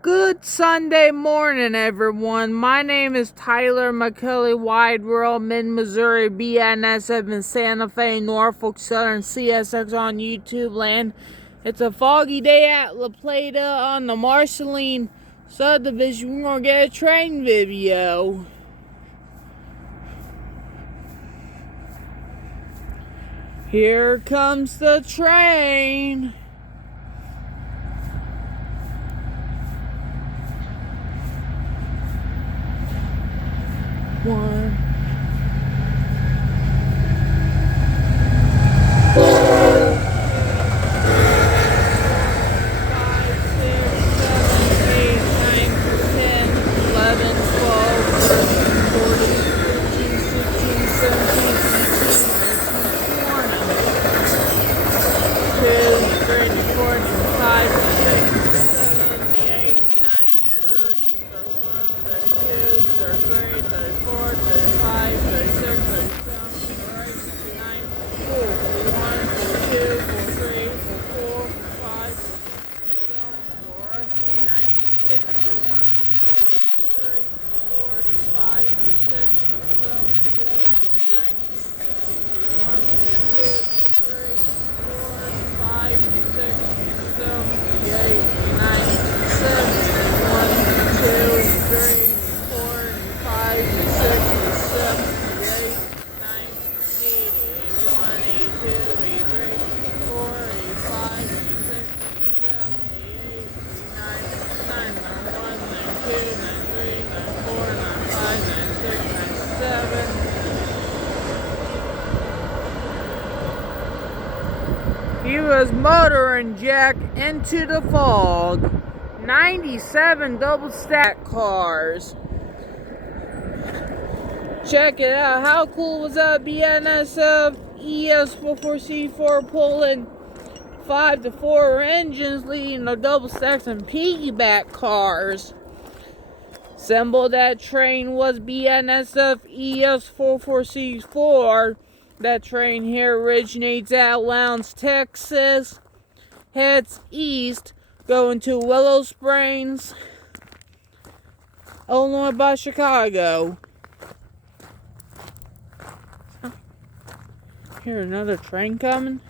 Good Sunday morning, everyone. My name is Tyler McCully, Wide World, Mid-Missouri, BNSF in Santa Fe, Norfolk Southern, CSX on YouTubeland. It's a foggy day at Plata on the Marceline Subdivision. We're going to get a train video. Here comes the train. One. He was motoring Jack into the fog. 97 double stack cars. Check it out. How cool was that? BNSF ES44C4 pulling 5-4 engines leading the double stacks and piggyback cars. Symbol that train was BNSF ES44C4. That train here originates at Lowndes, Texas, heads east, going to Willow Springs, Illinois by Chicago. Here's another train coming.